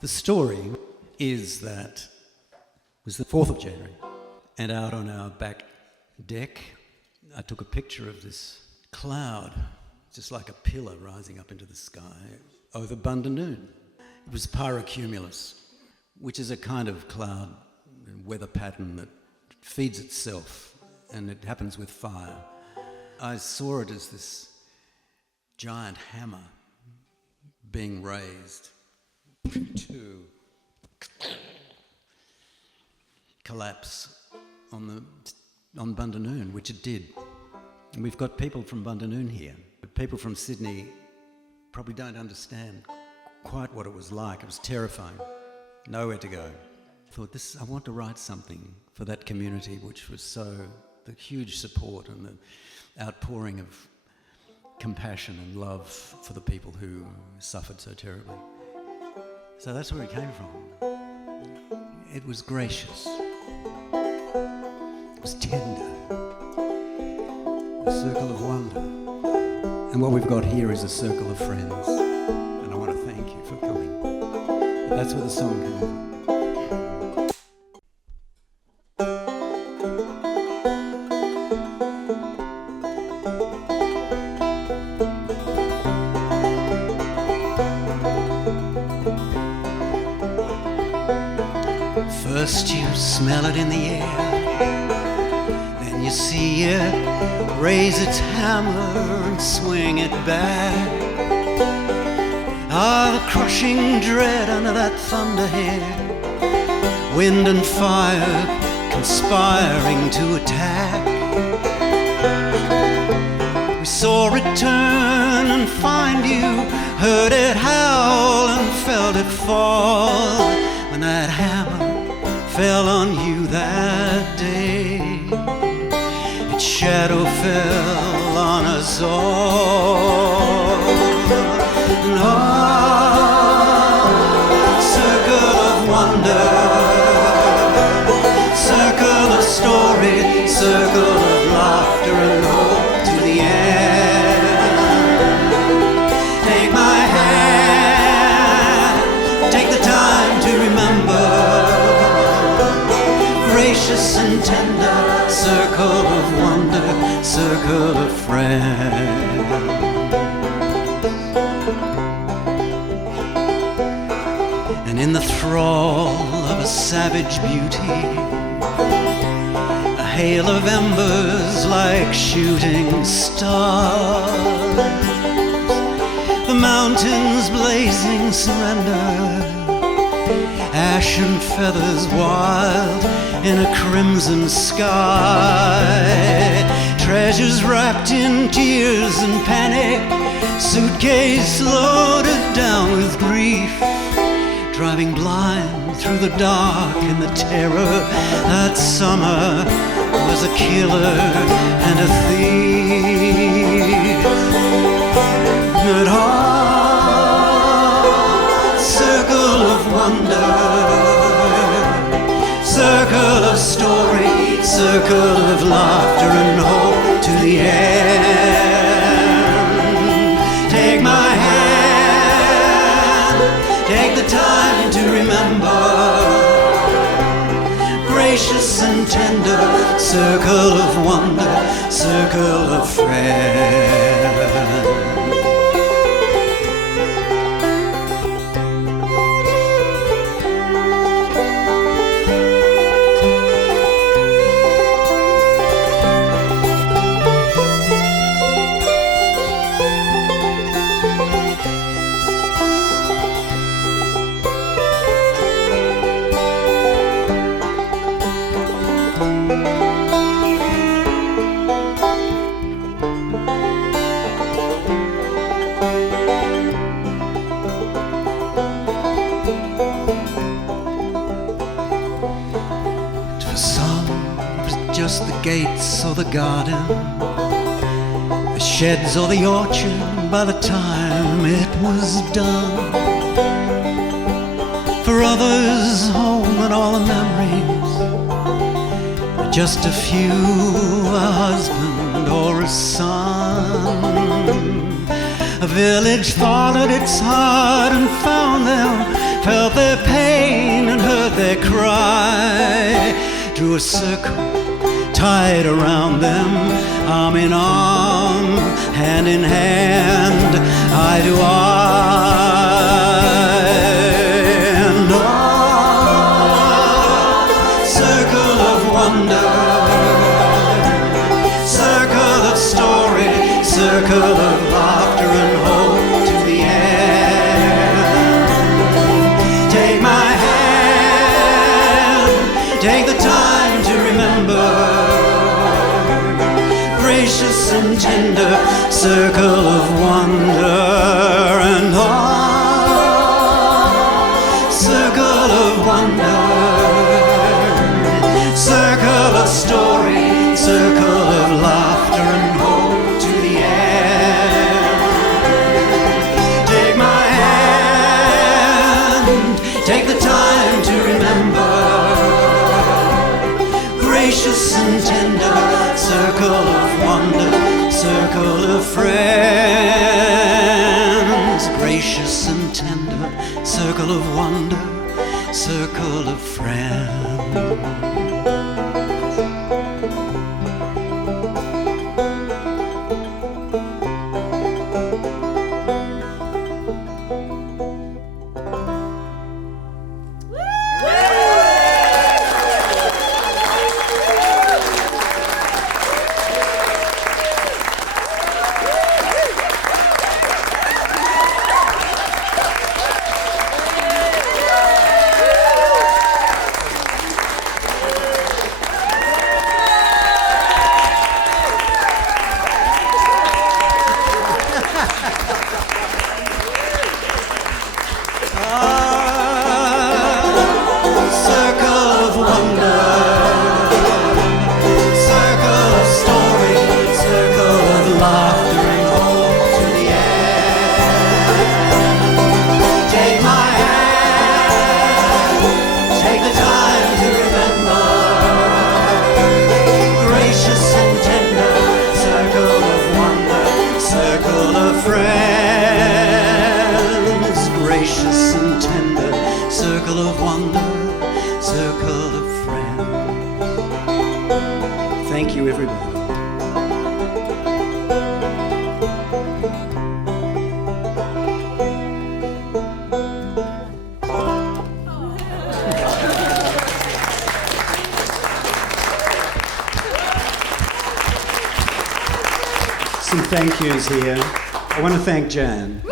The story is that it was the 4th of January, and out on our back deck, I took a picture of this cloud, just like a pillar rising up into the sky over Bundanoon. It was pyrocumulous, which is a kind of cloud weather pattern that feeds itself, and it happens with fire. I saw it as this giant hammer being raised to collapse on Bundanoon, which it did. And we've got people from Bundanoon here, but people from Sydney probably don't understand quite what it was like. It was terrifying, nowhere to go. I thought, I want to write something for that community, which was the huge support and the outpouring of compassion and love for the people who suffered so terribly. So that's where it came from. It was gracious. It was tender. A circle of wonder. And what we've got here is a circle of friends. And I want to thank you for coming. But that's where the song came from. First you smell it in the air, then you see it raise its hammer and swing it back. Ah, the crushing dread under that thunder here, wind and fire conspiring to attack. We saw it turn and find you, heard it howl and felt it fall when that hammer fell on you that day. Its shadow fell on us all. And circle of wonder, circle of story, circle of laughter and hope to the end. Take my hand, take the time to remember. Gracious and tender, circle of wonder, circle of friends. And in the thrall of a savage beauty, a hail of embers like shooting stars, the mountains blazing surrender, ashen feathers wild in a crimson sky, treasures wrapped in tears and panic, suitcase loaded down with grief, driving blind through the dark in the terror. That summer was a killer and a thief. But circle of wonder, circle of story, circle of laughter and hope to the end. Take my hand, take the time to remember. Gracious and tender, circle of wonder, circle of friends. Just the gates or the garden, the sheds or the orchard by the time it was done. For others, home and all the memories, just a few, a husband or a son. A village followed its heart and found them, felt their drew a circle tied around them, arm in arm, hand in hand, eye to eye. And circle of wonder, circle of story, circle of laughter and hope to the end. Take my hand, take the time to remember, gracious and tender, circle of wonder. And circle of wonder, circle of story, circle of laughter and hope to the end. Take my hand, take the time to remember, gracious and tender, circle of wonder, circle of friends. Gracious and tender, circle of wonder, circle of friends. Thank you, everybody. Some thank yous here. I want to thank Jan.